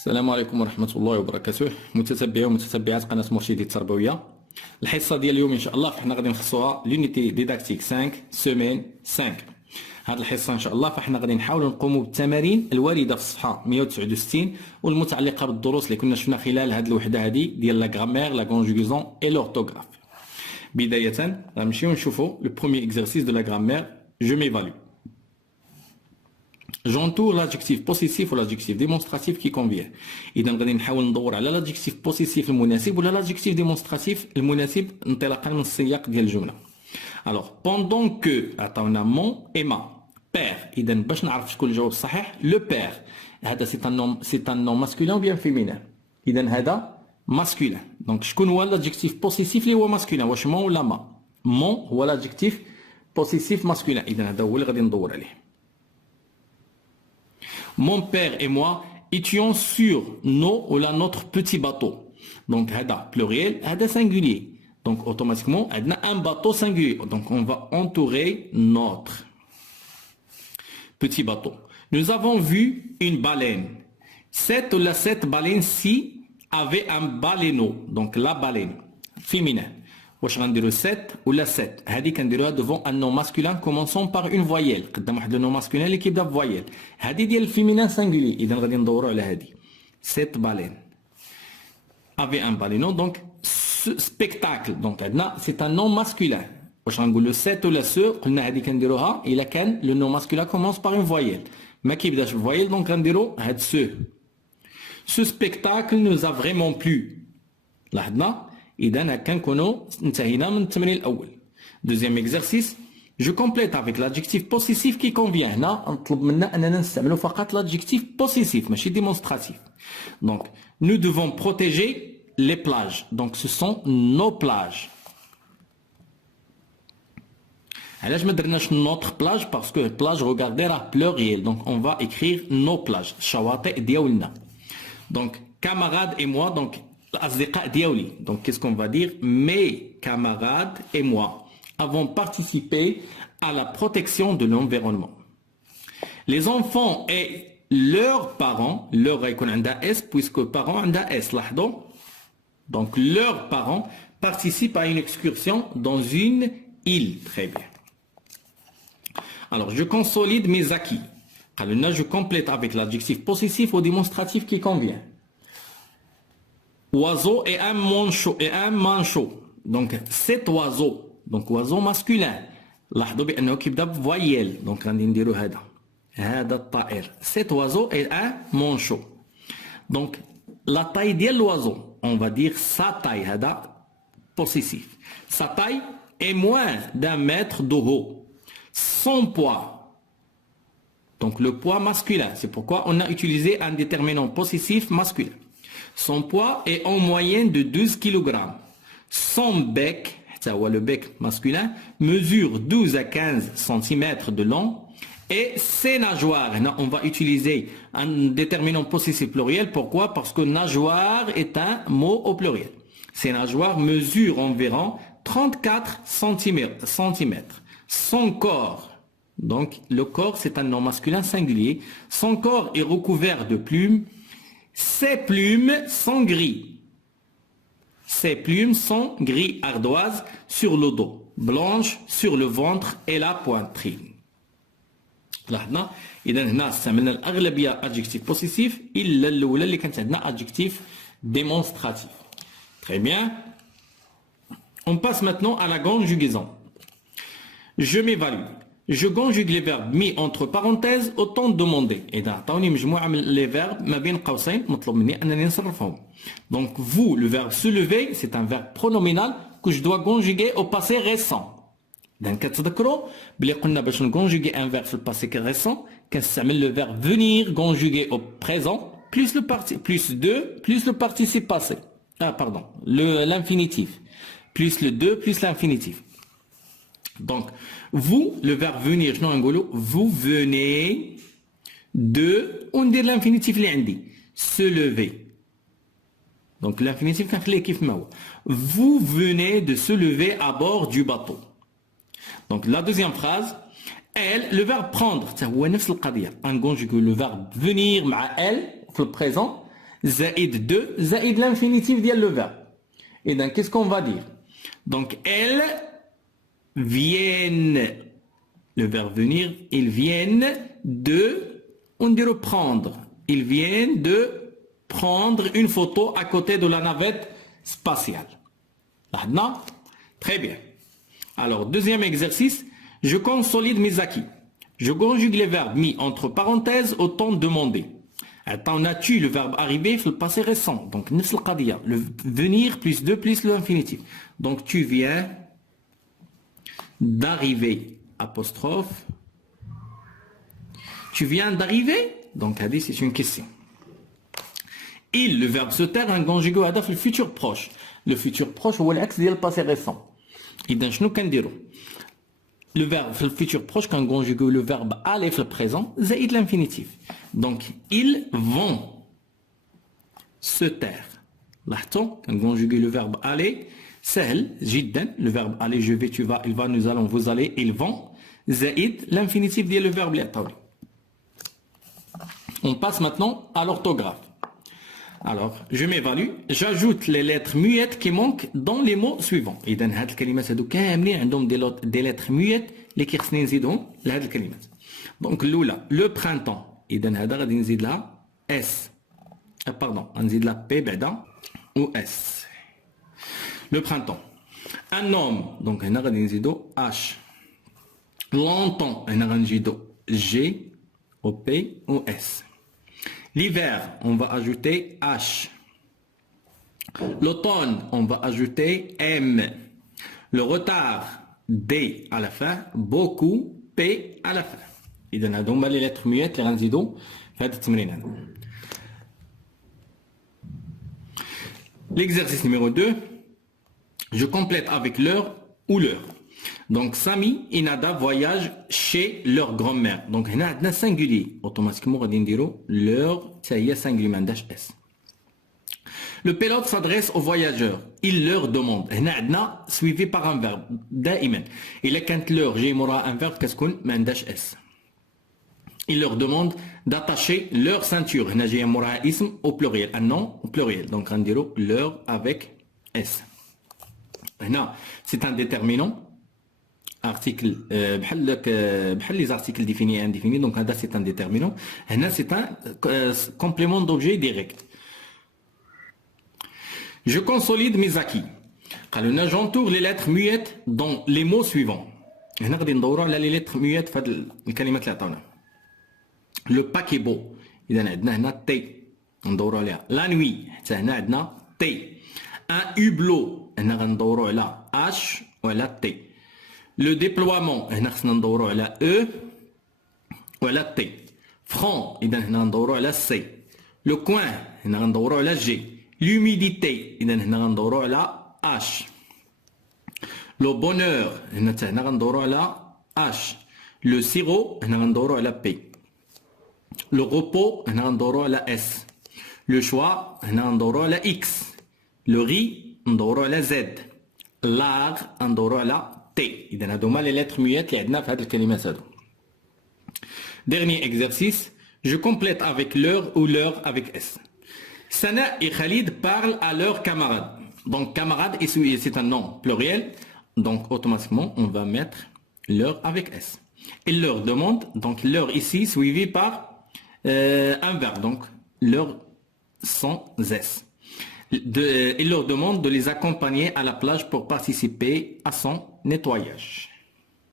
السلام عليكم ورحمة الله وبركاته متتبعي ومتتبعات قناة مرشدي التربوية. الحصة ديال اليوم إن شاء الله فاحنا غادي نخصوها لونيتي ديداكتيك 5 سيمين 5. هذه الحصة إن شاء الله فاحنا غادي نحاولوا نقوموا بالتمارين الواردة في الصفحة 169 والمتعلقة بالدروس اللي كنا شفنا خلال هذه الوحدة هذه ديال لا غرامير لا كونجوغيزون اي لورتوغراف. بداية غنمشيو نشوفوا لو بروميير اكزرسيس دو لا غرامير جو ميفالو. J'entoure l'adjectif possessif ou l'adjectif démonstratif qui convient. إذا غادي نحاول ندور على l'adjectif possessif المناسب ولا l'adjectif démonstratif المناسب انطلاقا من السياق ديال الجملة. Alors pendant que عطاونا mon et ma père. إذا باش نعرف شكون الجواب الصحيح le père هذا c'est un nom masculin ou bien féminin. إذا هذا masculin. Donc شكون هو l'adjectif possessif اللي هو masculin واش mon ولا ma. mon هو l'adjectif possessif masculin. إذا هذا هو اللي غادي ندور عليه. Mon père et moi étions sur nos ou la notre petit bateau. Donc, hada pluriel, hada singulier. Donc, automatiquement, hada un bateau singulier. Donc, on va entourer notre petit bateau. Nous avons vu une baleine. Cette baleine-ci avait un baleineau. Donc, la baleine, féminin. واش غنديرو 7 ولا 7 هذه كنديروها devant un nom masculin commençant par une voyelle قدام واحد لو نو masculin اللي كيبدا بفويل هذه ديال الفيمينان سانغولي اذا غادي ندوروا على هذه 7 بالين avait un baleineau donc spectacle donc عندنا c'est un nom masculin واش غنقولوا 7 ولا سو قلنا هذه كنديروها الا كان لو نو masculin commence par une voyelle ما كيبداش بفويل دونك غنديروا هاد ce spectacle nous a vraiment plu لاحظنا إذا كنكونوا انتهينا من التمرين الأول. Deuxième exercice, je complète avec l'adjectif possessif qui convient. هنا نطلب منا أننا نستعملوا فقط l'adjectif possessif ماشي démonstratif. Donc, nous devons protéger les plages. Donc, ce sont nos plages. علاش ما درناش notre plage parce que plage regardez راه pluriel. Donc, on va écrire nos plages. الشواطئ ديالنا. Donc, camarades et moi donc الأصدقاء ديالي. Donc qu'est-ce qu'on va dire? Mes camarades et moi avons participé à la protection de l'environnement. Les enfants et leurs parents, leur يكون عندها S puisque parents عندها S لاحظوا. Donc leurs parents participent à une excursion dans une île. Très bien. Alors je consolide mes acquis. Alors là je complète avec l'adjectif possessif ou démonstratif qui convient. Oiseau et un manchot. Donc cet oiseau. Donc oiseau masculin. لاحظوا بأنه كيبدا بفويل. Donc غادي نديرو هذا الطائر. Cet oiseau est un manchot. Donc la taille ديال l'oiseau. On va dire sa taille. هذا possessif. Sa taille est moins d'un mètre de haut. Son poids. Donc le poids masculin. C'est pourquoi on a utilisé un déterminant possessif masculin. Son poids est en moyenne de 12 kg. Son bec, le bec masculin, mesure 12 à 15 cm de long. Et ses nageoires, on va utiliser un déterminant possessif pluriel. Pourquoi? Parce que nageoire est un mot au pluriel. Ses nageoires mesurent environ 34 cm. Son corps, donc le corps c'est un nom masculin singulier. Son corps est recouvert de plumes. Ses plumes sont gris. Ses plumes sont gris ardoises sur le dos, blanches sur le ventre et la poitrine. لاحظنا إذا هنا استعملنا الأغلبية adjectif possessif إلا الأولى اللي كانت عندنا adjectif démonstratif. Très bien. On passe maintenant à la conjugaison. Je m'évalue. Je conjugue les verbes mis entre parenthèses au temps demandé. إذا عطاوني مجموعة من les verbes ما بين قوسين مطلوب مني أنني نصرفهم. Donc vous, le verbe se lever, c'est un verbe pronominal que je dois conjuguer au passé récent. إذا كتذكروا بلي قلنا باش نكونجوغي un verbe في le passé récent كنستعمل le verbe venir conjugué au présent plus le participe passé. Ah pardon, l'infinitif. Plus le 2 plus l'infinitif. Donc, vous, le verbe venir, vous venez de, on dit l'infinitif se lever. Donc, l'infinitif, vous venez de se lever à bord du bateau. Donc, la deuxième phrase, elle, le verbe prendre, on conjugue le verbe venir, elle, le présent, zaïd 2, zaïd l'infinitif dit le verbe. Et donc, qu'est-ce qu'on va dire? Donc, elles viennent, le verbe venir, ils viennent de, on dit reprendre. Ils viennent de prendre une photo à côté de la navette spatiale. Là, très bien. Alors, deuxième exercice, je consolide mes acquis. Je conjugue les verbes mis entre parenthèses au temps demandé. On a tué le verbe arriver, le passé récent. Donc, le venir plus 2 plus l'infinitif. Donc, tu viens d'arriver, apostrophe. Tu viens d'arriver? Donc, c'est une question. Il, le verbe se taire, un conjugué à le futur proche. Le futur proche, ou l'axe le passé récent. Et donc, je nous le verbe le futur proche, quand conjugué le verbe aller le présent, c'est l'infinitif. Donc, ils vont se taire. Là, quand conjugué le verbe aller, c'est le verbe aller, je vais, tu vas, il va, nous allons, vous allez, ils vont. Zaïd, l'infinitif dit le verbe liataouli. On passe maintenant à l'orthographe. Alors, je m'évalue, j'ajoute les lettres muettes qui manquent dans les mots suivants. Et dans cette kalima, c'est des lettres muettes, les qui sont dans cette kalima. Donc, l'oula, le printemps. Et dans cette kalima, on là S. Pardon, on dit là P, beda, ou S. Le printemps. Un homme, donc on a dit H. Longtemps, on a dit G, O, P, ou S. L'hiver, on va ajouter H. L'automne, on va ajouter M. Le retard, D à la fin. Beaucoup, P à la fin. Il donne donc les lettres muettes, les ranzido. L'exercice numéro 2, je complète avec l'heure ou l'heure. Donc, Sami et Nada voyagent chez leur grand-mère. Donc, on a un singulier. Automatiquement, on va dire leur, c'est singulier, S. Le pilote s'adresse aux voyageurs. Il leur demande. On a suivi par un verbe. Daïmen. Et là, quand l'heure, j'ai un verbe, qu'est-ce qu'on a S. Il leur demande d'attacher leur ceinture. On a un ism au pluriel. Un nom au pluriel. Donc, on dit leur avec S. C'est un déterminant. Article, les articles définis et indéfinis, donc là c'est un déterminant. Là c'est un complément d'objet direct. Je consolide mes acquis. J'entoure les lettres muettes dans les mots suivants. Les lettres muettes, le paquebot, la nuit, T. Un hublot, H ou la T. Le déploiement, on a la E ou la T. Franc, on a la C. Le coin, on a la G. L'humidité, on a la H. Le bonheur, on a la H. Le sirop, on a la P. Le repos, on a la S. Le choix, on a la X. Le riz, on a la Z. L'art, on a la T. Il y a les lettres muettes qui sont. Dernier exercice. Je complète avec l'heure ou l'heure avec S. Sana et Khalid parlent à leurs camarades. Donc, camarade, c'est un nom pluriel. Donc, automatiquement, on va mettre l'heure avec S. Il leur demande, donc l'heure ici, suivi par un verbe. Donc, l'heure sans S. Il leur demande de les accompagner à la plage pour participer à son nettoyage.